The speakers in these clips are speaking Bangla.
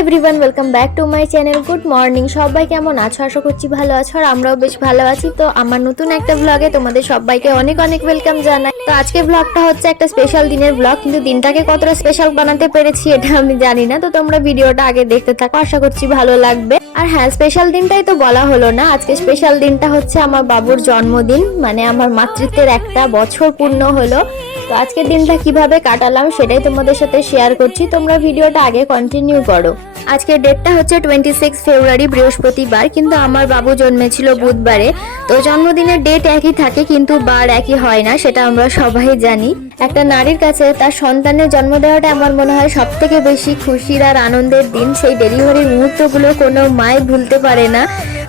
Everyone, welcome back to my channel. Good morning, সবাই কেমন আছো? আশা করছি ভালো আছো, আর আমরাও বেশ ভালো আছি। তো আমার নতুন একটা ব্লগে তোমাদের সবাইকে অনেক অনেক ওয়েলকাম জানাই। তো আজকের ব্লগটা হচ্ছে একটা স্পেশাল দিনের ব্লগ, কিন্তু দিনটাকে কতটা স্পেশাল বানাতে পেরেছি এটা আমি জানি না। তো তোমরা ভিডিওটা আগে দেখতে থাকো, আশা করছি ভালো লাগবে। আর হ্যাঁ, স্পেশাল দিনটাই তো বলা হলো না, আজকে স্পেশাল দিনটা হচ্ছে আমার বাবুর জন্মদিন, মানে আমার মাতৃত্বের একটা বছর পূর্ণ হলো। তো আজকের দিনটা কিভাবে কাটালাম সেটাই তোমাদের সাথে শেয়ার করছি, তোমরা ভিডিওটা আগে কন্টিনিউ করো। আজকের ডেটটা হচ্ছে 26 ফেব্রুয়ারি, বৃহস্পতিবার, কিন্তু আমার বাবু জন্মেছিল বুধবারে। তো জন্মদিনের ডেট একই থাকে কিন্তু বার একই হয় না, সেটা আমরা সবাই জানি। একটা নারীর কাছে তার সন্তানের জন্ম দেওয়াটা আমার মনে হয় সব থেকে বেশি খুশির আর আনন্দের দিন। সেই ডেলিভারির মুহূর্তগুলো কোনো মায় ভুলতে পারে না।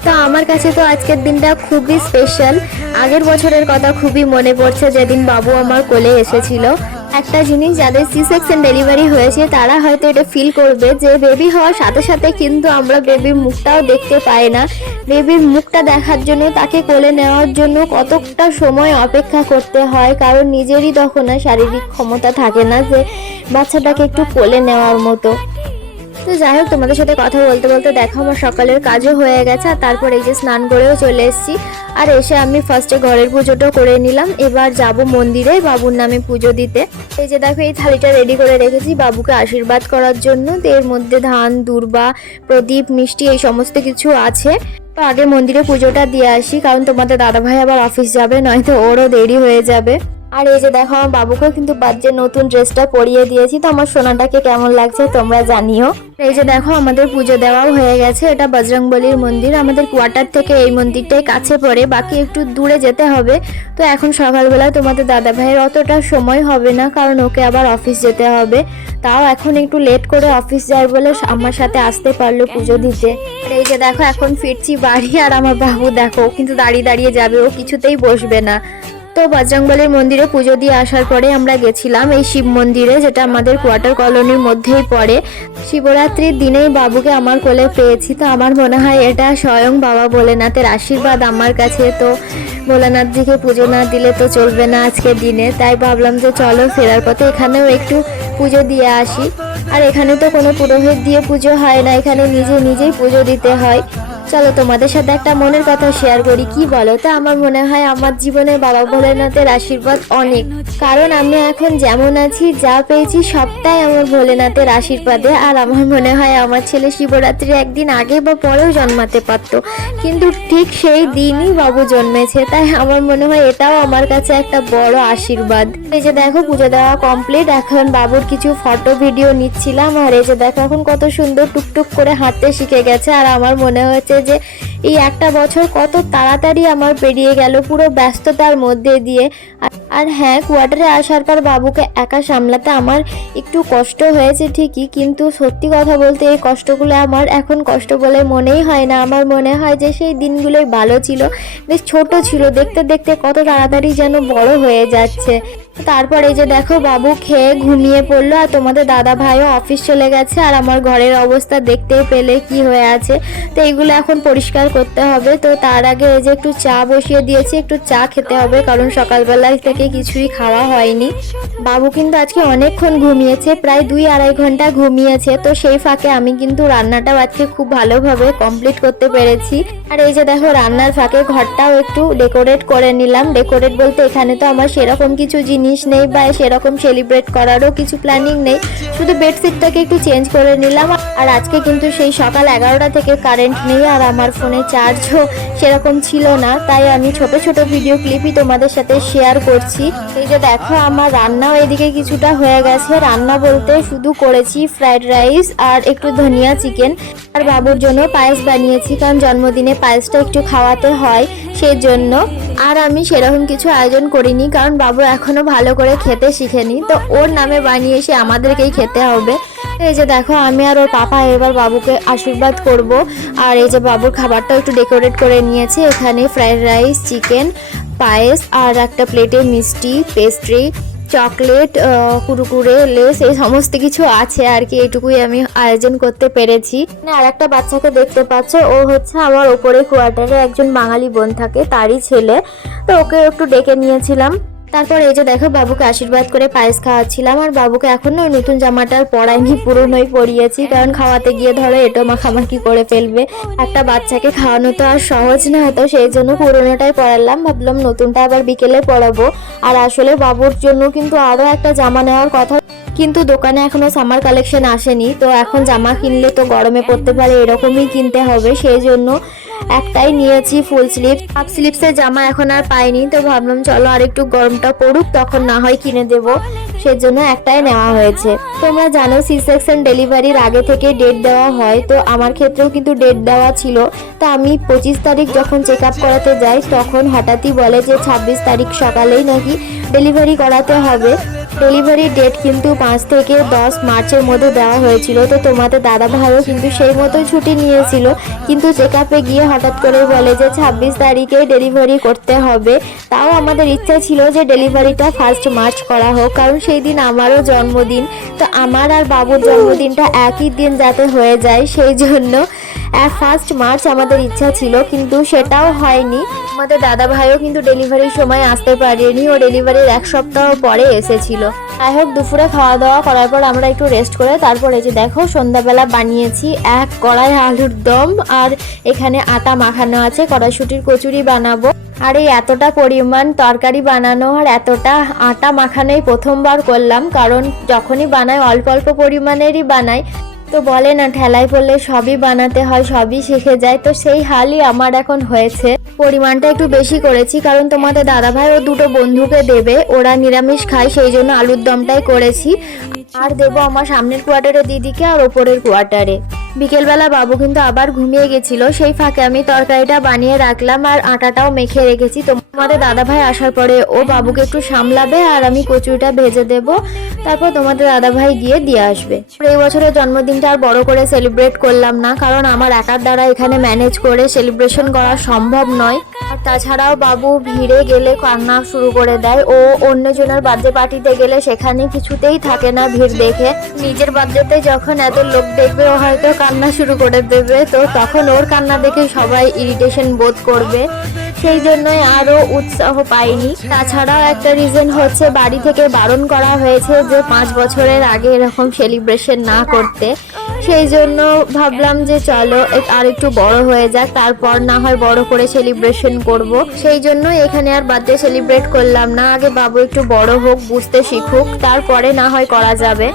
তো আমার কাছে তো আজকের দিনটা খুবই স্পেশাল। আগের বছরের কথা খুবই মনে পড়ছে, যেদিন বাবু আমার কোলে এসেছিল। একটা জিনিস, যাদের সি সেকশন ডেলিভারি হয়েছে তারা হয়তো এটা ফিল করবে যে বেবি হওয়ার সাথে সাথে কিন্তু আমরা বেবির মুখটাও দেখতে পাই না। বেবির মুখটা দেখার জন্য, তাকে কোলে নেওয়ার জন্য কতটা সময় অপেক্ষা করতে হয়, কারণ নিজেরই তখন আর শারীরিক ক্ষমতা থাকে না যে বাচ্চাটাকে একটু কোলে নেওয়ার মতো। তো যাই হোক, তোমাদের সাথে কথা বলতে বলতে দেখো আমার সকালের কাজও হয়ে গেছে, আর তারপর এই যে স্নান করেও চলে এসেছি। আর এসে আমি ফার্স্টে ঘরের পুজোটা করে নিলাম, এবার যাব মন্দিরে বাবুর নামে পুজো দিতে। এই যে দেখো, এই থালিটা রেডি করে রেখেছি বাবুকে আশীর্বাদ করার জন্য। তো এর মধ্যে ধান, দূর্বা, প্রদীপ, মিষ্টি এই সমস্ত কিছু আছে। তো আগে মন্দিরে পুজোটা দিয়ে আসি, কারণ তোমাদের দাদাভাই আবার অফিস যাবে, নয়তো ওরও দেরি হয়ে যাবে। আর এই যে দেখো, আমার বাবুকেও কিন্তু বাচ্চার নতুন ড্রেসটা পরিয়ে দিয়েছি। তো আমার সোনাটাকে কেমন লাগছে তোমরা জানিও। এই যে দেখো, আমাদের পুজো দেওয়াও হয়ে গেছে। এটা বজরংবলীর মন্দির, আমাদের কোয়ার্টার থেকে এই মন্দিরটাই কাছে পড়ে, বাকি একটু দূরে যেতে হবে। তো এখন সকালবেলায় তোমাদের দাদা ভাইয়ের অতটা সময় হবে না, কারণ ওকে আবার অফিস যেতে হবে। তাও এখন একটু লেট করে অফিস যায় বলে আমার সাথে আসতে পারলো পুজো দিতে। আর এই যে দেখো, এখন ফিরছি বাড়ি, আর আমার বাবু দেখো কিন্তু দাঁড়িয়ে দাঁড়িয়ে যাবে, ও কিছুতেই বসবে না। তো বজরংবলীর মন্দিরে পুজো দিয়ে আসার পরে আমরা গেছিলাম এই শিব মন্দিরে, যেটা আমাদের কোয়ার্টার কলোনির মধ্যেই পড়ে। শিবরাত্রির দিনেই বাবুকে আমার কোলে পেয়েছি। তো আমার মনে হয় এটা স্বয়ং বাবা ভোলেনাথের আশীর্বাদ আমার কাছে। তো ভোলেনাথজিকে পুজো না দিলে তো চলবে না আজকের দিনে, তাই ভাবলাম যে চলো ফেরার পথে এখানেও একটু পুজো দিয়ে আসি। আর এখানে তো কোনো পুরোহিত দিয়ে পুজো হয় না, এখানে নিজেই পুজো দিতে হয়। চলো তোমাদের সাথে একটা মনের কথা শেয়ার করি, কি বলো? তো আমার মনে হয় আমার জীবনে বাবা ভোলেনাথের আশীর্বাদ অনেক, কারণ আমি এখন যেমন আছি, যা পেয়েছি সবটাই আমার ভোলেনাথের আশীর্বাদে। আর আমার মনে হয় আমার ছেলে শিবরাত্রির একদিন আগে বা পরেও জন্মাতে পারতো, কিন্তু ঠিক সেই দিনই বাবু জন্মেছে। তাই আমার মনে হয় এটাও আমার কাছে একটা বড় আশীর্বাদ। এই যে দেখো, পুজো দেওয়া কমপ্লিট, এখন বাবুর কিছু ফটো ভিডিও নিচ্ছিলাম। আর এই যে দেখো, এখন কত সুন্দর টুকটুক করে হাঁটতে শিখে গেছে। আর আমার মনে হচ্ছে যে এই একটা বছর কত তাড়াতাড়ি আমার পেরিয়ে গেল, পুরো ব্যস্ততার মধ্যে দিয়ে। আর হ্যাঁ, কোয়ার্টারে আসার পর বাবুকে একা সামলাতে আমার একটু কষ্ট হয়েছে ঠিকই, কিন্তু সত্যি কথা বলতে এই কষ্টগুলো আমার এখন কষ্ট বলে মনেই হয় না। আমার মনে হয় যে সেই দিনগুলোই ভালো ছিল, বেশ ছোট ছিল, দেখতে দেখতে কত তাড়াতাড়ি যেন বড় হয়ে যাচ্ছে। তারপর এই যে দেখো, বাবু খেয়ে ঘুমিয়ে পড়লো, আর তোমাদের দাদা ভাইও অফিস চলে গেছে। আর আমার ঘরের অবস্থা দেখতে পেলে কি হয়ে আছে। তো এইগুলো এখন পরিষ্কার করতে হবে। তো তার আগে এই যে একটু চা বসিয়ে দিয়েছি, একটু চা খেতে হবে, কারণ সকালবেলায় থেকে কিছুই খাওয়া হয়নি। বাবু কিন্তু আজকে অনেকক্ষণ ঘুমিয়েছে, প্রায় 2-2.5 ঘন্টা ঘুমিয়েছে। তো সেই ফাঁকে আমি কিন্তু রান্নাটাও আজকে খুব ভালোভাবে কমপ্লিট করতে পেরেছি। আর এই যে দেখো, রান্নার ফাঁকে ঘরটাও একটু ডেকোরেট করে নিলাম। ডেকোরেট বলতে এখানে তো আমার সেরকম কিছু জিনিস নেই, বা সেরকম সেলিব্রেট করারও কিছু প্ল্যানিং নেই, শুধু বেডশিটটাকে একটু চেঞ্জ করে নিলাম। আর আজকে কিন্তু সেই সকাল 11টা থেকে কারেন্ট নেই, আর আমার ফোনে চার্জও সেরকম ছিল না, তাই আমি ছোট ছোট ভিডিও ক্লিপই তোমাদের সাথে শেয়ার করছি। এই যে দেখো, আমার রান্নাও এদিকে কিছুটা হয়ে গেছে। রান্না বলতে শুধু করেছি ফ্রাইড রাইস আর একটু ধনিয়া চিকেন, আর বাবুর জন্য পায়েস বানিয়েছি, কারণ জন্মদিনে পায়েসটা একটু খাওয়াতে হয় সেই জন্য। আর আমি সেরকম কিছু আয়োজন করিনি, কারণ বাবু এখনো ভালো করে খেতে শিখেনি, তো ওর নামে বানিয়ে এসে আমাদেরকেই খেতে হবে। এই যে দেখো, আমি আর ওর পাপা এবার বাবুকে আশীর্বাদ করব। আর এই যে বাবুর খাবারটাও একটু ডেকোরেট করে নিয়েছি, এখানে ফ্রাইড রাইস, চিকেন, পায়েস, আর একটা প্লেটে মিষ্টি, পেস্ট্রি, চকলেট, কুরকুরে, লেস, এই সমস্ত কিছু আছে আর কি। এইটুকুই আমি আয়োজন করতে পেরেছি। আর একটা বাচ্চাকে দেখতে পাচ্ছ, ও হচ্ছে আমার ওপরে কোয়ার্টারে একজন বাঙালি বোন থাকে, তারই ছেলে। তো ওকে একটু ডেকে নিয়েছিলাম। তারপর এই যে দেখো বাবুকে আশীর্বাদ করে পায়েস খাওয়াচ্ছিলাম, আর বাবুকে এখনো ওই নতুন জামাটার পরাইনি, পুরনোই পরিয়েছি, কারণ খাওয়াতে গিয়ে ধরো এটো মাখামাখি করে ফেলবে। একটা বাচ্চাকে খাওয়ানো তো আর সহজ না, তো সেই জন্য পুরনোটাই পরালাম, ভাবলাম নতুনটা আবার বিকেলে পরাবো। আর আসলে বাবুর জন্য কিন্তু আরো একটা জামা নেওয়ার কথা, কিন্তু দোকানে এখনো সামার কালেকশন আসেনি, তো এখন জামা কিনলে তো গরমে পড়তে পারে এরকমই কিনতে হবে, সেই জন্য একটাই নিয়েছি ফুল স্লিভ। হাফ স্লিভসের জামা এখন আর পাইনি, তো ভাবলাম চলো আর একটু গরমটা পড়ুক তখন না হয় কিনে দেব, সেজন্য একটাই নেওয়া হয়েছে। তোমরা জানো সি সেকশন ডেলিভারির আগে থেকে ডেট দেওয়া হয়, তো আমার ক্ষেত্রেও কিন্তু ডেট দেওয়া ছিল। তো আমি 25 তারিখ যখন চেক আপ করাতে যাই তখন হঠাৎই বলে যে 26 তারিখ সকালেই নাকি ডেলিভারি করাতে হবে। ডেলিভারির ডেট কিন্তু 5 থেকে 10 মার্চের মধ্যে দেওয়া হয়েছিল, তো তোমাদের দাদা ভাইও কিন্তু সেই মতোই ছুটি নিয়েছিল, কিন্তু চেক আপে গিয়ে হঠাৎ করে বলে যে 26 তারিখে ডেলিভারি করতে হবে। তাও আমাদের ইচ্ছা ছিল যে ডেলিভারিটা 1 মার্চ করা হোক, কারণ সেই দিন আমারও জন্মদিন, তো আমার আর বাবুর জন্মদিনটা একই দিন যাতে হয়ে যায়, সেই জন্য 1 মার্চ আমাদের ইচ্ছা ছিল, কিন্তু সেটাও হয়নি। আমাদের দাদা ভাইও কিন্তু ডেলিভারির সময় আসতে পারেনি, ও ডেলিভারির 1 সপ্তাহ পরে এসেছিল। যাই হোক, দুপুরে খাওয়া দাওয়া করার পর আমরা একটু রেস্ট করে তারপর এই যে দেখো সন্ধ্যাবেলা বানিয়েছি 1 কড়াই আলুর দম, আর এখানে আটা মাখানো আছে, কড়াইশুটির কচুরি বানাবো। আর এই এতটা পরিমাণ তরকারি বানানো আর এতটা আটা মাখানোই প্রথমবার করলাম, কারণ যখনই বানাই অল্প অল্প পরিমাণেরই বানাই, তো বলে না ঠেলায় পড়লে সবই বানাতে হয়, সবই শিখে যায়, তো সেই হালই আমার এখন হয়েছে। পরিমাণটা একটু বেশি করেছি, কারণ তোমাদের দাদাভাই ও দুটো বন্ধুকে দেবে, ওরা নিরামিষ খায়, সেই জন্য আলুর দমটাই করেছি। আর দেবো আমার সামনের কোয়ার্টারে দিদিকে আর ওপরের কোয়ার্টারে। বিকেলবেলা বাবু কিন্তু আবার ঘুমিয়ে গেছিল, সেই ফাঁকে আমি তরকারিটা বানিয়ে রাখলাম আর আটাটাও মেখে রেখেছি। তোমাদের দাদাভাই আসার পরে ও বাবুকে একটু সামলাবে আর আমি কচুরিটা ভেজে দেব, তারপর তোমাদের দাদাভাই গিয়ে দিয়ে আসবে। এই বছরের জন্মদিনটা আর বড় করে সেলিব্রেট করলাম না, কারণ আমার একার দ্বারা এখানে ম্যানেজ করে সেলিব্রেশন করা সম্ভব নয়। আর তাছাড়াও বাবু ভিড়ে গেলে কান্না শুরু করে দেয়, ও অন্যজনের বার্থডে পার্টিতে গেলে সেখানে কিছুতেই থাকে না ভিড় দেখে। নিজের বার্থডেতে যখন এত লোক দেখবে ও হয়তো কান্না শুরু করে দেবে, তো তখন ওর কান্না দেখে সবাই ইরিটেশন বোধ করবে, সেই জন্যই আরো উৎসাহ পাইনি। তাছাড়াও একটা রিজন হচ্ছে বাড়ি থেকে বারণ করা হয়েছে যে 5 বছরের আগে এরকম সেলিব্রেশন না করতে, সেই জন্য ভাবলাম যে চলো আর একটু বড় হয়ে যাক, তারপর না হয় বড় করে সেলিব্রেশন করব। সেই জন্য এখানে আর বার্থডে সেলিব্রেট করলাম না, আগে বাবু একটু বড় হোক, বুঝতে শিখুক, তারপরে না হয় করা যাবে।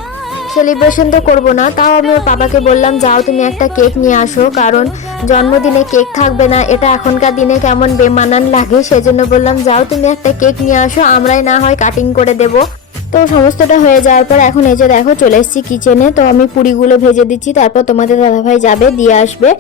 সেলিব্রেশন তো করবো না, তাও আমি ওর পাপাকে বললাম যাও তুমি একটা কেক নিয়ে আসো, কারণ জন্মদিনে কেক থাকবে না এটা এখনকার দিনে কেমন বেমানান লাগে, সেজন্য বললাম যাও তুমি একটা কেক নিয়ে আসো, আমরাই না হয় কাটিং করে দেবো। তো সমস্তটা হয়ে যাওয়ার পর এখন এই যে দেখো চলে এসেছি কিচেনে, তো আমি পুরিগুলো ভেজে দিচ্ছি, তারপর তোমাদের দাদাভাই যাবে দিয়ে আসবে।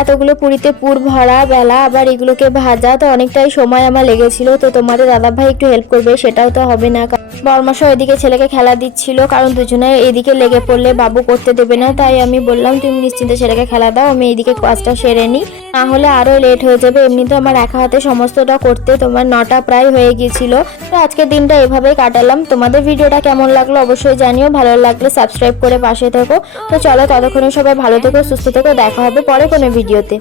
এতগুলো পুরিতে পুর ভরা বেলা, আবার এগুলোকে ভাজা, তো অনেকটাই সময় আমার লেগেছিল, তো তোমাদের দাদাভাই একটু হেল্প করবে সেটাও তো হবে না। বরমাসও এদিকে ছেলেকে খেলা দিচ্ছিল, কারণ দুজনে এদিকে লেগে পড়লে বাবু করতে দেবে না, তাই আমি বললাম তুমি নিশ্চিন্তে ছেলেকে খেলা দাও, আমি এদিকে কাজটা সেরে নিই, না হলে আরো লেট হয়ে যাবে। এমনিতে আমার একা হাতে সমস্তটা করতে তোমার 9টা প্রায় হয়ে গিয়েছিল। তো আজকের দিনটা এভাবেই কাটালাম। তোমাদের ভিডিওটা কেমন লাগলো অবশ্যই জানিও, ভালো লাগলে সাবস্ক্রাইব করে পাশে থেকো। তো চলো ততক্ষণে সবাই ভালো থেকো, সুস্থ থেকো, দেখা হবে পরে কোনো ভিডিওতে।